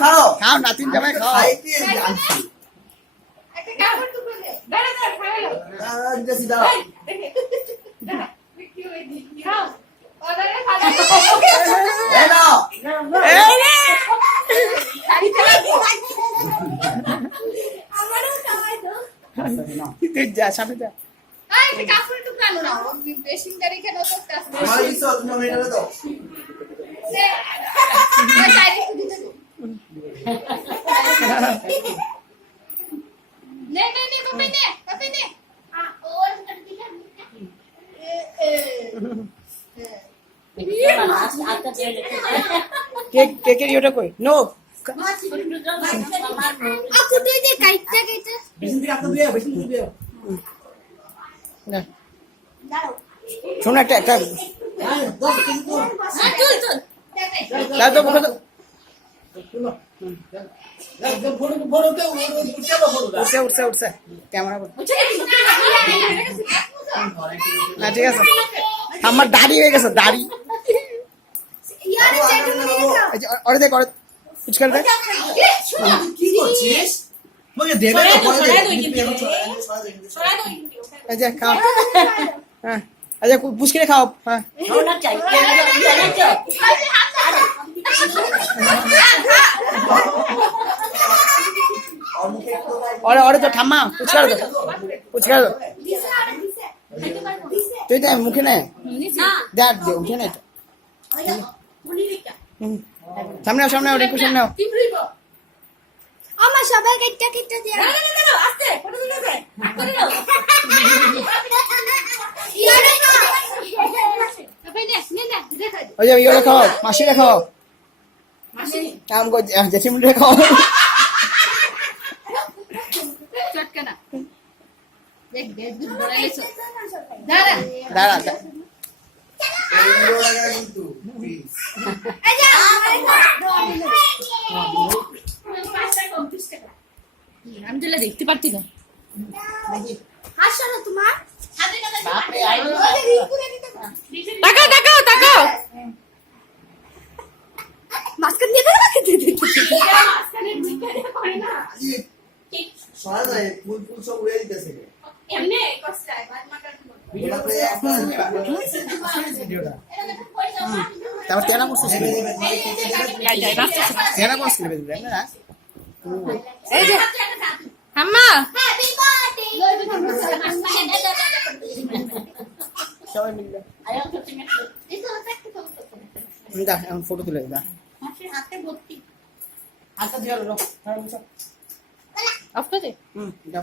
খাও নাতিন জামাই খাও যা সামনে যা কেকের ইয়েটা কই নো শোন একটা একটা উঠছে উঠছে ক্যামেরা না ঠিক আছে আমার দাড়ি হয়ে গেছে দাড়ি ওরে দেখ ফুচকার দেখ খাও হ্যাঁ আচ্ছা পুচকিরে খাও হ্যাঁ ওরে তো ঠাম্মা পুচকার দো পুচকার দো তুই তাই মুখে নে দেখ দে উঠে নে সামনে সামনে ওর একটু সামনে আমার সবাই কেটে কেটে দিয়ে না আস্তে ফটো তুলে দে করে দাও ওই যে ইয়ে খাও মাসি খাও মাসি আমগো জেঠিমুনি খাও চটকানা দেখ দেখ দুধ বড়াইছো দাঁড়া দাঁড়া আমি তো দেখতে পারতি না হাসো না তোমার তাকাও তাকাও তাকাও মাস্কান দিয়ে দাও মাস্কানের ভিতরে করে না সরা যায় ফুল ফুল সব উড়ে দিতেছে এমনে কষ্টায় বাদ মাটার তারপর তেনা করছিস তেনা করছিস না এই যে আম্মা সবাই মিলে দেখ এখন ফটো তুলে দা হাতে ভর্তি হাতটা দিয়ে লো অফ করে